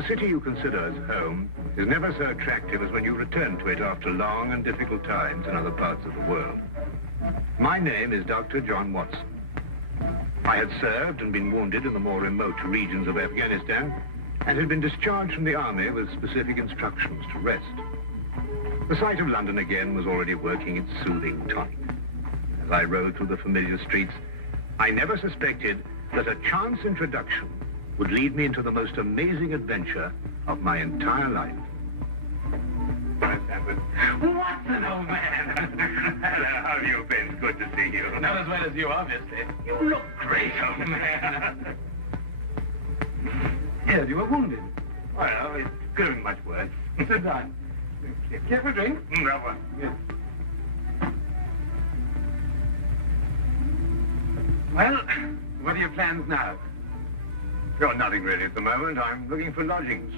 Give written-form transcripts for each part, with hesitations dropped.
The city you consider as home is never so attractive as when you return to it after long and difficult times in other parts of the world. My name is Dr. John Watson. I had served and been wounded in the more remote regions of Afghanistan and had been discharged from the army with specific instructions to rest. The sight of London again was already working its soothing tonic. As I rode through the familiar streets, I never suspected that a chance introduction would lead me into the most amazing adventure of my entire life. Watson, old man. Hello, how have you been? Good to see you. Not as well as you, obviously. You look great, old man. Yes, you were wounded. Well, it could have been much worse. Sit down. Care for a drink? No one. Yes. Well, what are your plans now? Got nothing really at the moment. I'm looking for lodgings.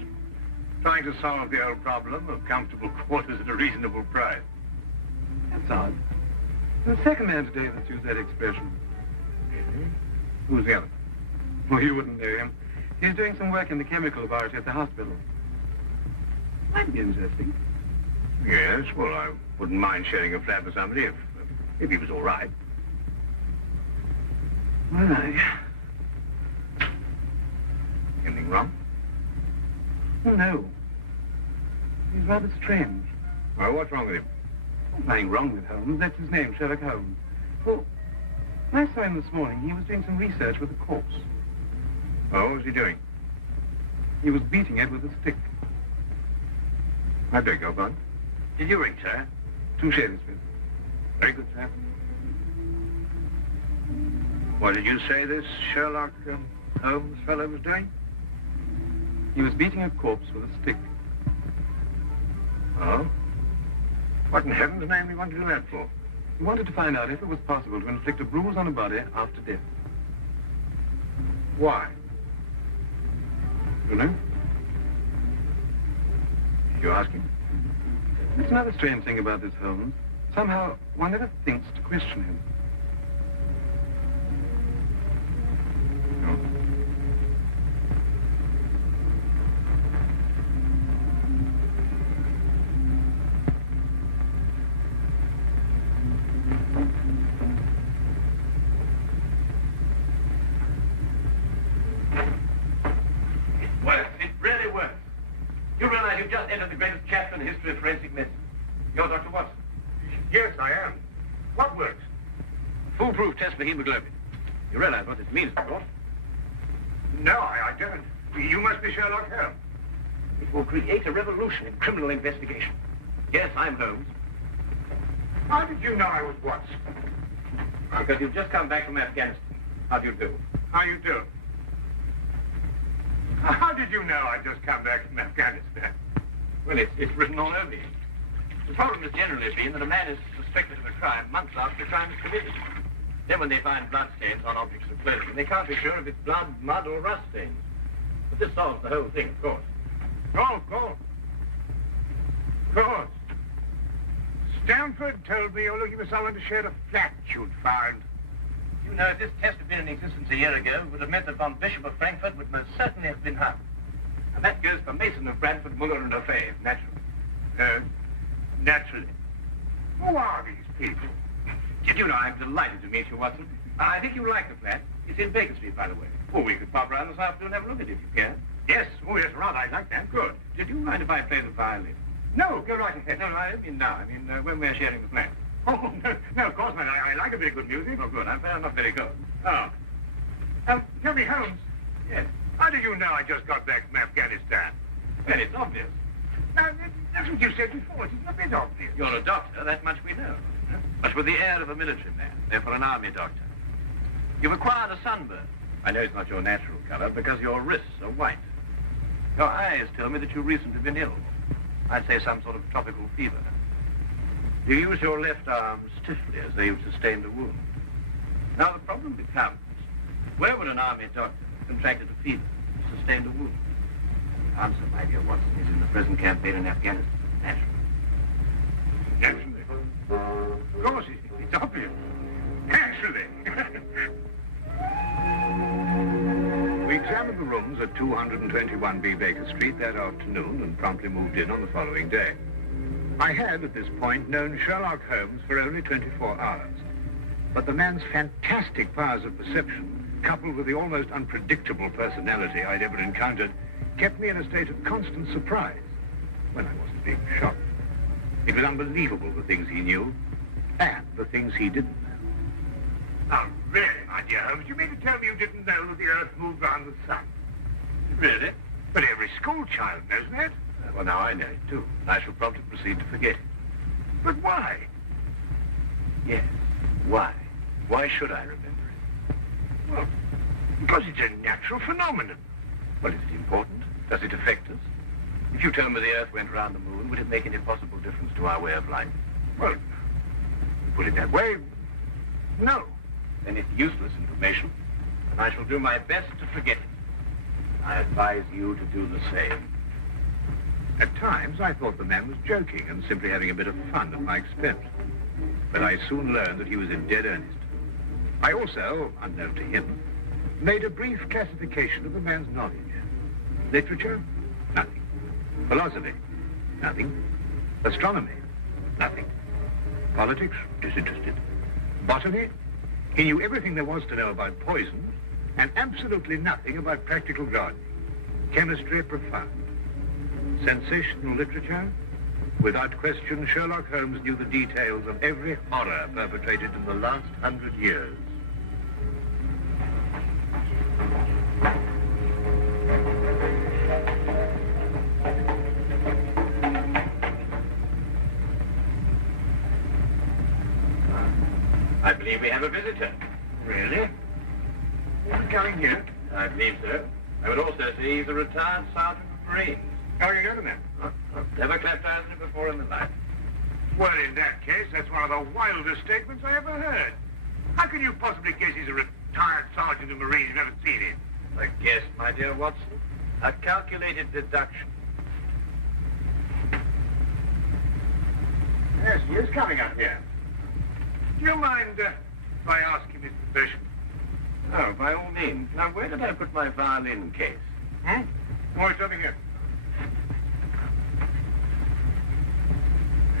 Trying to solve the old problem of comfortable quarters at a reasonable price. That's odd. There's a second man today that's used that expression. Who's the other? Well, you wouldn't know him. He's doing some work in the chemical laboratory at the hospital. Might be interesting. Yes, well, I wouldn't mind sharing a flat with somebody if he was all right. Well, Anything wrong? Oh, no. He's rather strange. Well, what's wrong with him? Nothing wrong with Holmes. That's his name, Sherlock Holmes. Well, I saw him this morning. He was doing some research with a corpse. Oh, what was he doing? He was beating it with a stick. I beg your pardon? Did you ring, sir? 2 shillings, please. Very good, sir. What did you say this Sherlock Holmes fellow was doing? He was beating a corpse with a stick. Oh? What in heaven's name do you want to do that for? He wanted to find out if it was possible to inflict a bruise on a body after death. Why? You know? Did you ask him? That's another strange thing about this Holmes. Somehow, one never thinks to question him. No. It works. It really works. You realize you've just entered the greatest chapter in the history of forensic medicine. You're Dr. Watson. Yes, I am. What works? Foolproof test for hemoglobin. You realize what this means, of course. No, I don't. You must be Sherlock Holmes. It will create a revolution in criminal investigation. Yes, I'm Holmes. How did you know I was Watson? Because you've just come back from Afghanistan. How do you do? How you do? How did you know I just come back from Afghanistan? Well, it's written all over you. The problem has generally been that a man is suspected of a crime months after the crime is committed. Then when they find bloodstains on objects of clothing, they can't be sure if it's blood, mud, or rust stains. But this solves the whole thing, of course. Oh, of course. Of course. Stanford told me you're looking for someone to share a flat you'd found. You know, if this test had been in existence a year ago, it would have meant that von Bishop of Frankfurt would most certainly have been hung. And that goes for Mason of Bradford, Muller, and O'Fay, naturally. Naturally. Who are these people? Did you know, I'm delighted to meet you, Watson. I think you'll like the flat. It's in Baker Street, by the way. Oh, we could pop around this afternoon and have a look at it if you care. Yes. Oh, yes, rather. I'd like that. Good. Did you mind if I play the violin? No, go right ahead. No, I don't mean now. I mean when we're sharing the flat. Oh, no, of course not. I like a bit of good music. Oh, good. I'm not very good. Oh. Tell me, Holmes. Yes. How did you know I just got back from Afghanistan? Well, it's obvious. Now, that's what you said before. It's a bit obvious. You're a doctor, that much we know. But with the air of a military man, therefore an army doctor. You've acquired a sunburn. I know it's not your natural color because your wrists are white. Your eyes tell me that you've recently been ill. I'd say some sort of tropical fever. You use your left arm stiffly as though you've sustained a wound. Now the problem becomes, where would an army doctor have contracted a fever, sustained a wound? The answer, my dear Watson, is in the present campaign in Afghanistan, naturally. Naturally. Of course, it's obvious. Naturally. We examined the rooms at at 221B Baker Street that afternoon and promptly moved in on the following day. I had, at this point, known Sherlock Holmes for only 24 hours. But the man's fantastic powers of perception, coupled with the almost unpredictable personality I'd ever encountered, kept me in a state of constant surprise when I wasn't being shocked. It was unbelievable, the things he knew and the things he didn't know. Oh, really, my dear Holmes? You mean to tell me you didn't know that the Earth moved round the sun? Really? But every school child knows that. Well, now I know it, too. And I shall promptly proceed to forget it. But why? Yes, why? Why should I remember it? Well, because it's a natural phenomenon. Well, is it important? Does it affect us? If you told me the Earth went round the moon, would it make any possible difference to our way of life? Well, put it that way, no. Then it's useless information, and I shall do my best to forget it. I advise you to do the same. At times, I thought the man was joking and simply having a bit of fun at my expense. But I soon learned that he was in dead earnest. I also, unknown to him, made a brief classification of the man's knowledge. Literature? Nothing. Philosophy? Nothing. Astronomy? Nothing. Politics? Disinterested. Botany? He knew everything there was to know about poison and absolutely nothing about practical gardening. Chemistry? Profound. Sensational literature? Without question, Sherlock Holmes knew the details of every horror perpetrated in the last 100 years. I believe we have a visitor. Really? Who's coming here? I believe so. I would also say he's a retired sergeant of Marines. How do you know the man? Never clapped eyes on him before in my life. Well, in that case, that's one of the wildest statements I ever heard. How can you possibly guess he's a retired sergeant of Marines you've never seen him? A guess, my dear Watson. A calculated deduction. Yes, he is coming up here. Do you mind if I ask him his position? Oh, by all means. Now, where did I put my violin case? Oh, it's over here.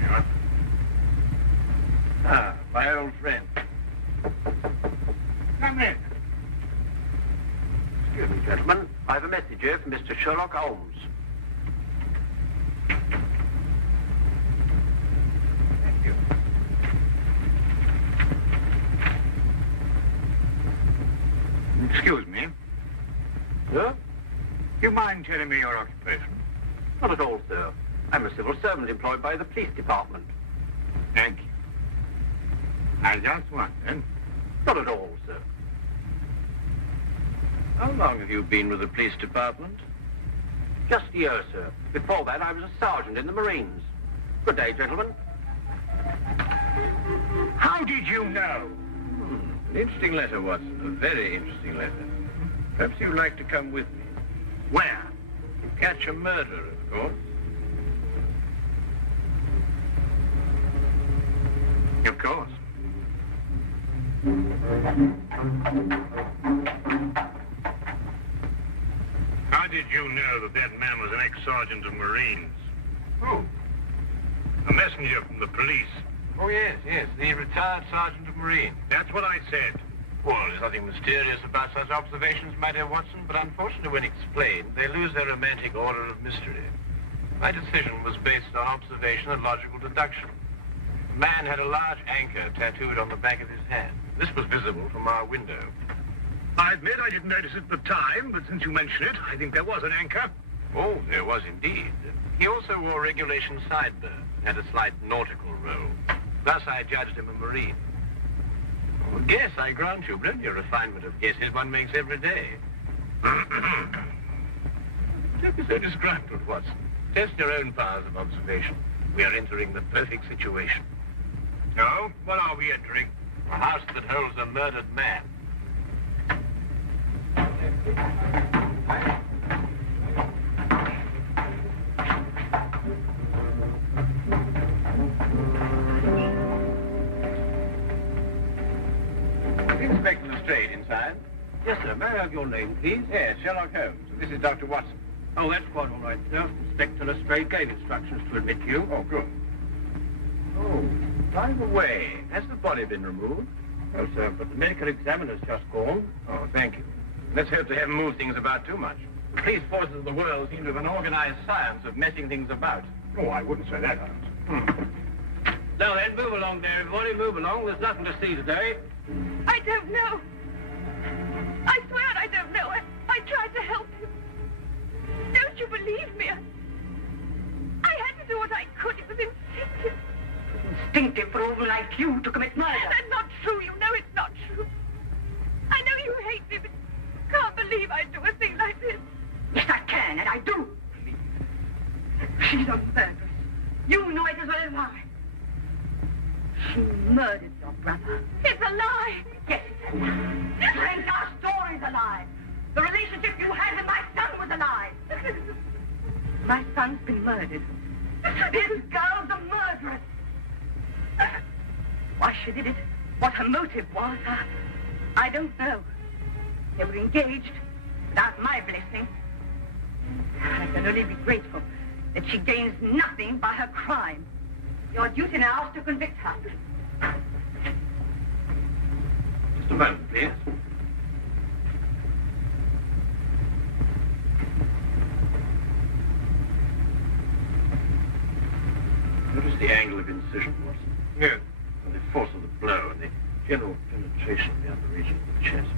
There you are. Ah, my old friend. Come in. Excuse me, gentlemen. I have a message here from Mr. Sherlock Holmes. Thank you. Excuse me. Sir? Do you mind telling me your occupation? Not at all, sir. I'm a civil servant employed by the police department. Thank you. I just wondered. Not at all, sir. How long have you been with the police department? Just a year, sir. Before that, I was a sergeant in the Marines. Good day, gentlemen. How did you know? An interesting letter, Watson. A very interesting letter. Perhaps you'd like to come with me. Where? To catch a murderer, of course. Of course. How did you know that that man was an ex-sergeant of Marines? Who? A messenger from the police. Oh, yes, the retired sergeant of Marines. That's what I said. Well, there's nothing mysterious about such observations, my dear Watson, but unfortunately, when explained, they lose their romantic order of mystery. My decision was based on observation and logical deduction. The man had a large anchor tattooed on the back of his hand. This was visible from our window. I admit I didn't notice it at the time, but since you mention it, I think there was an anchor. Oh, there was indeed. He also wore regulation sideburns and had a slight nautical roll. Thus, I judged him a Marine. Oh, guess, I grant you, but only a refinement of guesses one makes every day. Don't be so disgruntled, Watson. Test your own powers of observation. We are entering the perfect situation. No? What are we entering? A house that holds a murdered man. Inspector Lestrade inside? Yes, sir. May I have your name, please? Yes, Sherlock Holmes, of This is Dr. Watson. Oh, that's quite all right, sir. Inspector Lestrade gave instructions to admit you. Oh, good. Oh, by the way, has the body been removed? No, sir, but the medical examiner's just gone. Oh, thank you. Let's hope they haven't moved things about too much. The police forces of the world seem to have an organized science of messing things about. Oh, I wouldn't say that, Holmes. Now then, move along there, everybody, move along. There's nothing to see today. I don't know. I swear I don't know. I tried to help him. Don't you believe me? I had to do what I could. It was instinctive. Instinctive for a woman like you to commit murder. That's not true. You know it's not true. I know you hate me, but you can't believe I'd do a thing like this. Yes, I can, and I do. She's a murderess. You know it as well as I. She murdered your brother. It's a lie. Yes, it's a lie. The entire story's a lie. The relationship you had with my son was a lie. My son's been murdered. This girl's a murderess. Why she did it, what her motive was, I don't know. They were engaged without my blessing. I can only be grateful that she gains nothing by her crime. Your duty now is to convict her. Just a moment, please. Notice the angle of incision, Watson. Yes. And the force of the blow and the general penetration of the upper region of the chest.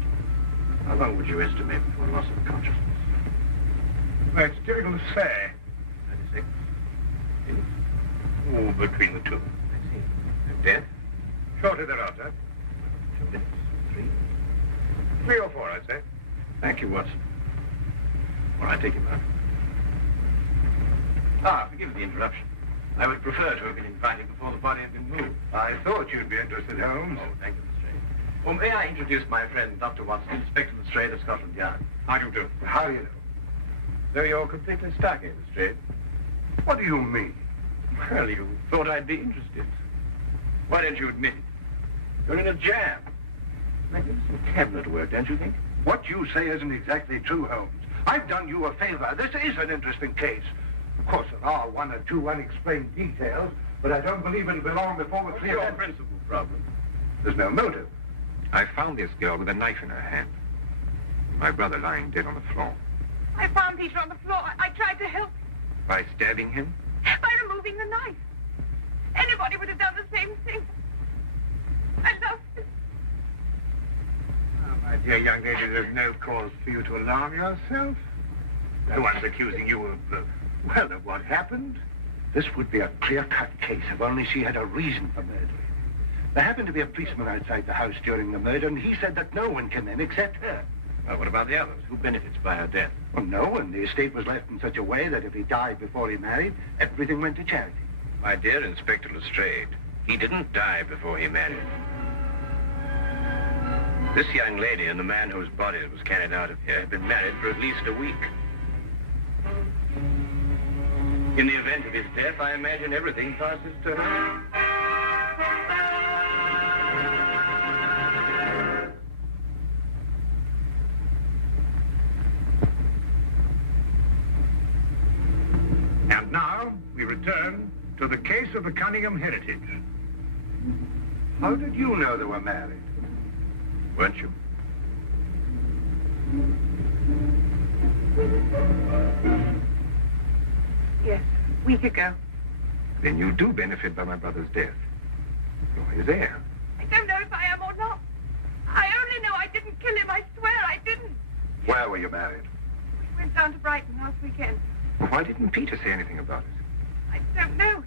How long would you estimate before loss of consciousness? Well, it's difficult to say. 96. Oh, between the two. I see. And death? Shortly thereafter. 2 minutes. 3. 3 or 4, I'd say. Thank you, Watson. All right, take him out. Forgive the interruption. I would prefer to have been invited before the body had been moved. I thought you'd be interested, Holmes. Oh, thank you, Lestrade. Well, may I introduce my friend, Dr. Watson, Inspector Lestrade of Scotland Yard? How do you do? How do you know? Though you're completely stuck, Lestrade. What do you mean? Well, you thought I'd be interested. Why don't you admit it? You're in a jam. Magnificent cabinet work, don't you think? What you say isn't exactly true, Holmes. I've done you a favor. This is an interesting case. Of course, there are 1 or 2 unexplained details, but I don't believe it'll be long before we're What's clear. your principal problem? There's no motive. I found this girl with a knife in her hand. My brother lying dead on the floor. I found Peter on the floor. I tried to help By stabbing him? by removing the knife. Anybody would have done the same thing. I loved him. Oh, my dear young lady, there's no cause for you to alarm yourself. No one's accusing you of, of what happened. This would be a clear-cut case if only she had a reason for murdering. There happened to be a policeman outside the house during the murder, and he said that no one came in except her. Well, what about the others? Who benefits by her death? Well, no one. The estate was left in such a way that if he died before he married, everything went to charity. My dear Inspector Lestrade, he didn't die before he married. This young lady and the man whose body was carried out of here have been married for at least a week. In the event of his death, I imagine everything passes to her. And now we return to the case of the Cunningham heritage. How did you know they were married? Weren't you? Yes, a week ago. Then you do benefit by my brother's death. You're his heir. I don't know if I am or not. I only know I didn't kill him. I swear I didn't. Where were you married? We went down to Brighton last weekend. Well, why didn't Peter say anything about it? I don't know.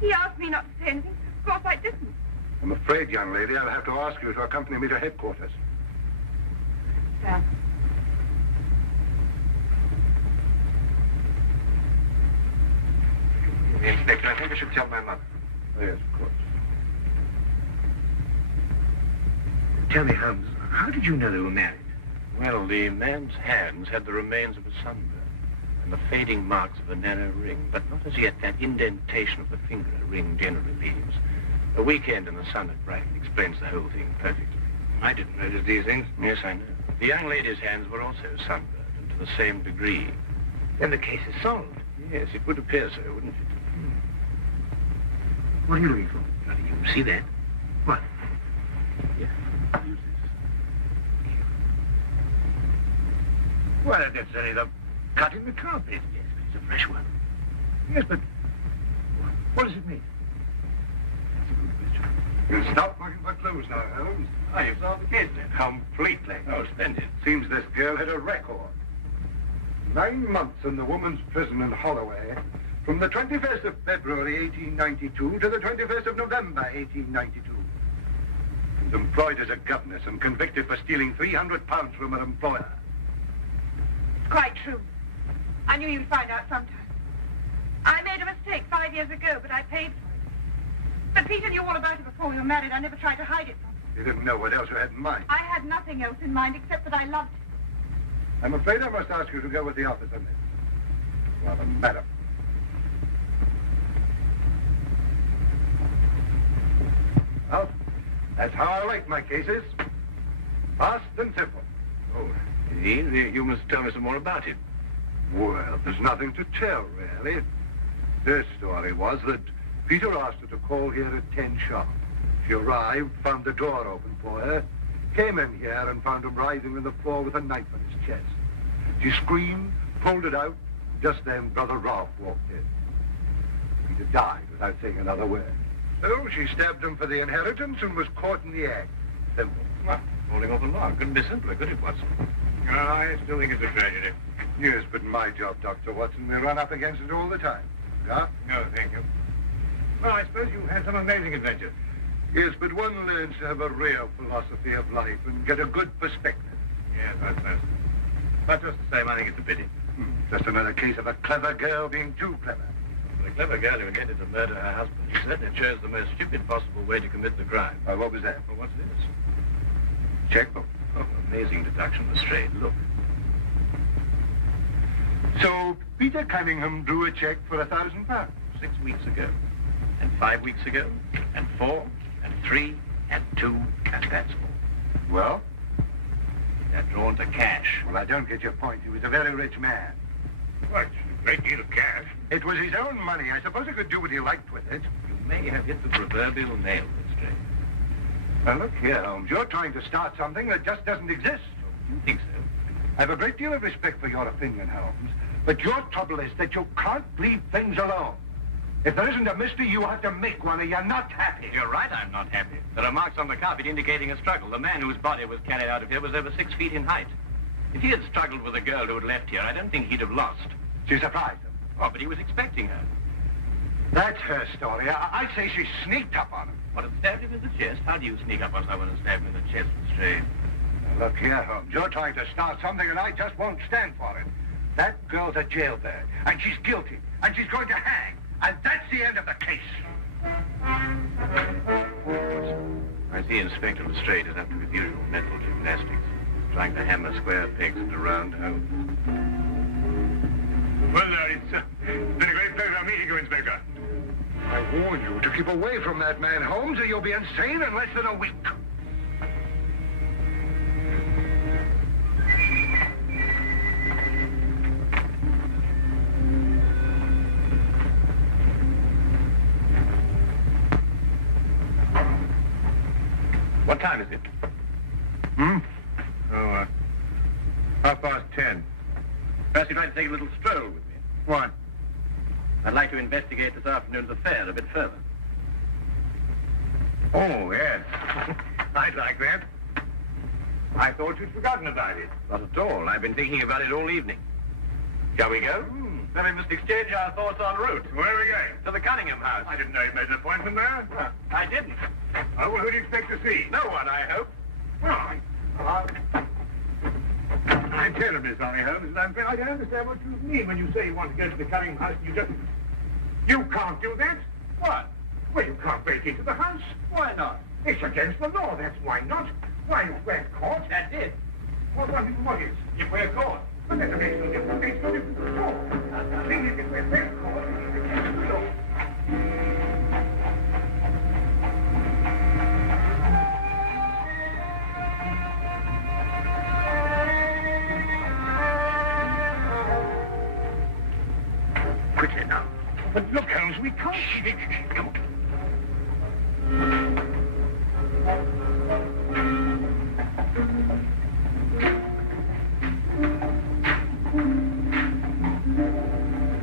He asked me not to say anything. Of course I didn't. I'm afraid, young lady, I'll have to ask you to accompany me to headquarters. Sam. Inspector, I think I should tell my mother. Oh, yes, of course. Tell me, Holmes, how did you know they were married? Well, the man's hands had the remains of a sunburn and the fading marks of a narrow ring, but not as yet that indentation of the finger a ring generally leaves. A weekend in the sun at Brighton explains the whole thing perfectly. I didn't notice these things. Yes, I know. The young lady's hands were also sunburned, and to the same degree. Then the case is solved. Yes, it would appear so, wouldn't it? What are you looking for? Now, do you see that? What? Here, use this. Well, that's only the cut in the carpet. Yes, but it's a fresh one. Yes, but what does it mean? That's a good question. You stop looking for clues now, Holmes. Ah, you've solved the case then? Completely. Oh, splendid. Seems this girl had a record. 9 months in the woman's prison in Holloway, from the 21st of February, 1892, to the 21st of November, 1892. And employed as a governess and convicted for stealing £300 from her employer. It's quite true. I knew you'd find out sometime. I made a mistake 5 years ago, but I paid for it. But Peter knew all about it before we were married. I never tried to hide it from him. You didn't know what else you had in mind. I had nothing else in mind except that I loved him. I'm afraid I must ask you to go with the officer, miss. Well, madam. Well, that's how I like my cases. Fast and simple. Oh, indeed. You must tell me some more about it. Well, there's nothing to tell, really. Their story was that Peter asked her to call here at 10 sharp. She arrived, found the door open for her, came in here and found him writhing on the floor with a knife in his chest. She screamed, pulled it out. Just then, Brother Rolfe walked in. Peter died without saying another word. So she stabbed him for the inheritance and was caught in the act. Simple. Well, holding off the law. Couldn't be simpler, could it, Watson? I still think it's a tragedy. Yes, but my job, Dr. Watson, we run up against it all the time. Yeah? No, thank you. Well, I suppose you've had some amazing adventures. Yes, but one learns to have a real philosophy of life and get a good perspective. Yes, I suppose. But just the same, I think it's a pity. Just another case of a clever girl being too clever. The clever girl who intended to murder her husband certainly chose the most stupid possible way to commit the crime. What was that? Well, what's this? Checkbook. Oh, amazing deduction, Lestrade. Look. So Peter Cunningham drew a check for £1,000. 6 weeks ago, and 5 weeks ago, and 4, and 3, and 2, and that's all. Well? They're drawn to cash. Well, I don't get your point. He was a very rich man. What? A great deal of cash. It was his own money. I suppose he could do what he liked with it. You may have hit the proverbial nail, Lestrade. Now, look here, Holmes. You're trying to start something that just doesn't exist. You think so? I have a great deal of respect for your opinion, Holmes. But your trouble is that you can't leave things alone. If there isn't a mystery, you have to make one, or you're not happy. You're right, I'm not happy. There are marks on the carpet indicating a struggle. The man whose body was carried out of here was over 6 feet in height. If he had struggled with a girl who had left here, I don't think he'd have lost. She surprised him. Oh, but he was expecting her. That's her story. I'd say she sneaked up on him. What, had stabbed him in the chest? How do you sneak up on someone and stab him in the chest, Lestrade? Now, look here, Holmes. You're trying to start something, and I just won't stand for it. That girl's a jailbird, and she's guilty, and she's going to hang. And that's the end of the case. I see Inspector Lestrade is up to his usual mental gymnastics, trying to hammer square pegs into round holes. Well, it's been a great pleasure meeting you, Inspector. I warn you to keep away from that man, Holmes, or you'll be insane in less than a week. What time is it? Hmm? Oh, 10:30. Perhaps you'd like to take a little stroll with me. What? I'd like to investigate this afternoon's affair a bit further. Oh, yes. I'd like that. I thought you'd forgotten about it. Not at all. I've been thinking about it all evening. Shall we go? Then we must exchange our thoughts en route. Where are we going? To the Cunningham house. I didn't know you made an appointment there. I didn't. Oh, well, who do you expect to see? No one, I hope. Well, I'm terribly sorry, Holmes, and I'm afraid I don't understand what you mean when you say you want to go to the Cunningham house and you just... You can't do that. What? Well, you can't break into the house. Why not? It's against the law, that's why not. Why, if we're caught... That's it. What is? If we're caught. Well, that makes no difference. Makes no difference at all. The thing is, if we're caught, it's against the law. Quickly now. But look, Holmes, we can't... Come on.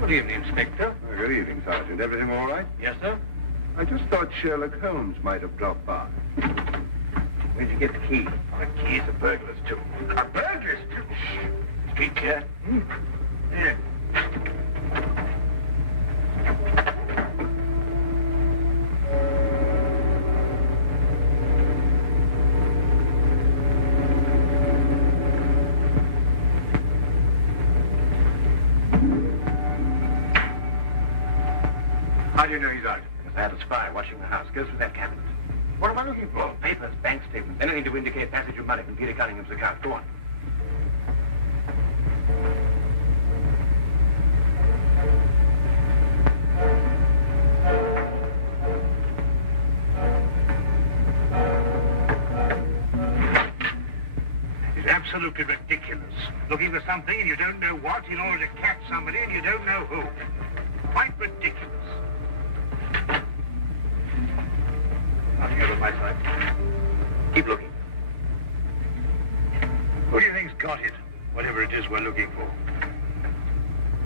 Good evening, Inspector. Good evening, Sergeant. Everything all right? Yes, sir? I just thought Sherlock Holmes might have dropped by. Where'd you get the key? The key's a burglar's tool. A burglar's tool? Street cat? Yeah. How do you know he's out? Because I had a spy watching the house. Goes through that cabinet. What am I looking for? Papers, bank statements, anything to indicate passage of money from Peter Cunningham's account. Go on. It's absolutely ridiculous. Looking for something and you don't know what in order to catch somebody and you don't know who. Quite ridiculous. Nothing over my side. Keep looking. Who do you think's got it? Whatever it is we're looking for.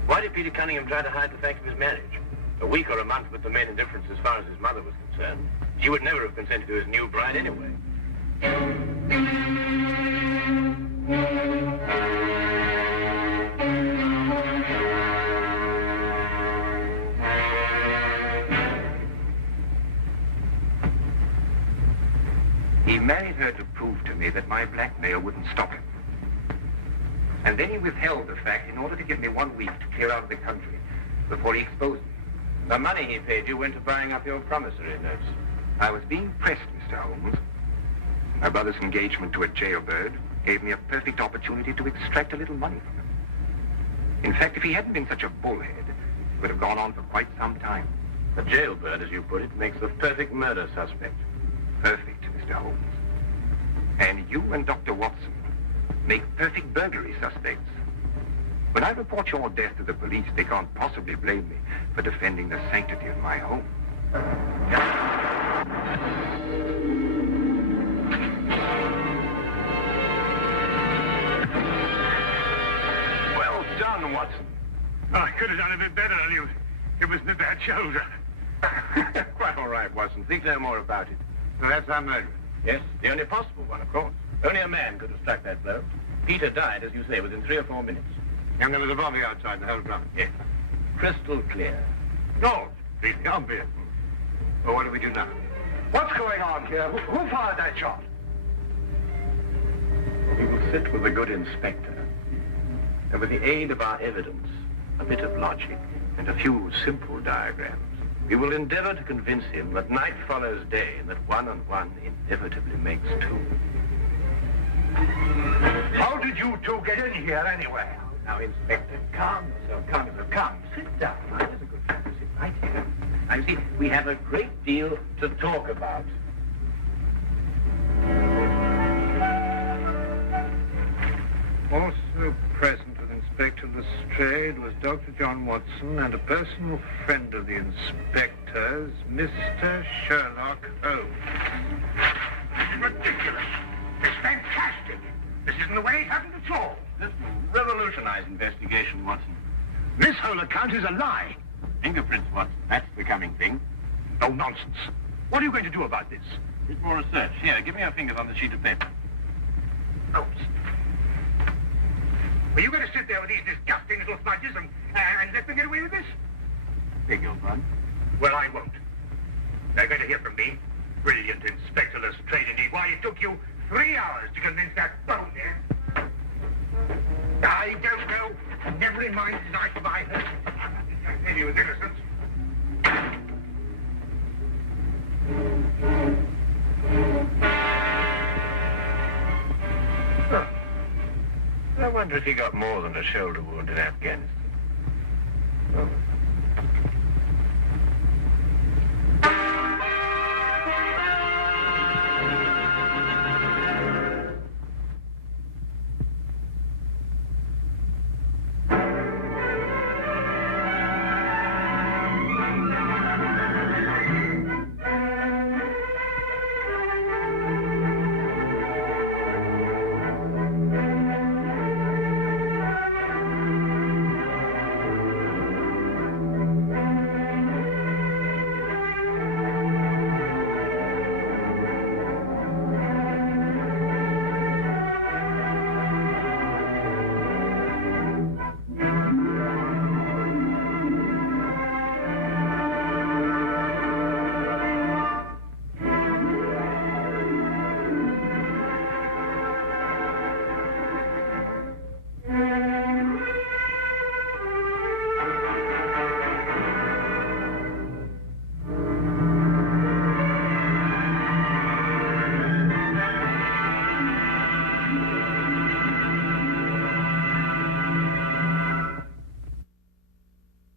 Why did Peter Cunningham try to hide the fact of his marriage? A week or a month put the main indifference as far as his mother was concerned. She would never have consented to his new bride anyway. He married her to prove to me that my blackmail wouldn't stop him. And then he withheld the fact in order to give me 1 week to clear out of the country before he exposed me. The money he paid you went to buying up your promissory notes. I was being pressed, Mr. Holmes. My brother's engagement to a jailbird gave me a perfect opportunity to extract a little money from him. In fact, if he hadn't been such a bullhead, it would have gone on for quite some time. A jailbird, as you put it, makes the perfect murder suspect. Perfect, Mr. Holmes. And you and Dr. Watson make perfect burglary suspects. When I report your death to the police, they can't possibly blame me for defending the sanctity of my home. Well done, Watson. Oh, I could have done a bit better. It was my bad shoulder. Quite all right, Watson. Think no more about it. So that's our murderer. Yes, the only possible one, of course. Only a man could have struck that blow. Peter died, as you say, within 3 or 4 minutes. And there was a bobby outside the whole drum. Yes. Crystal clear. No, it's obvious. Well, what do we do now? What's going on here? Who fired that shot? We will sit with the good inspector, and with the aid of our evidence, a bit of logic, and a few simple diagrams, we will endeavor to convince him that night follows day, and that 1 and 1 inevitably makes 2. How did you two get in here anyway? Now, Inspector, calm yourself, calm yourself. Come, sit down. Now, here's a good friend to sit right here. Now, you see, we have a great deal to talk about. Also present with Inspector Lestrade was Dr. John Watson and a personal friend of the inspector's, Mr. Sherlock Holmes. Ridiculous. It's fantastic. This isn't the way it happened at all. This will revolutionize investigation, Watson. This whole account is a lie. Fingerprints, Watson. That's the coming thing. No nonsense. What are you going to do about this? A bit more research. Here, give me your fingers on the sheet of paper. Holmes. Were you going to sit there with these disgusting little smudges and let them get away with this? Beg your pardon? Well, I won't. They're going to hear from me. Brilliant Inspector Lestrade, indeed. Why, it took you 3 hours to convince that bonehead. I don't know. Never in mind tonight if I heard. I tell he was innocent. I wonder if he got more than a shoulder wound in Afghanistan.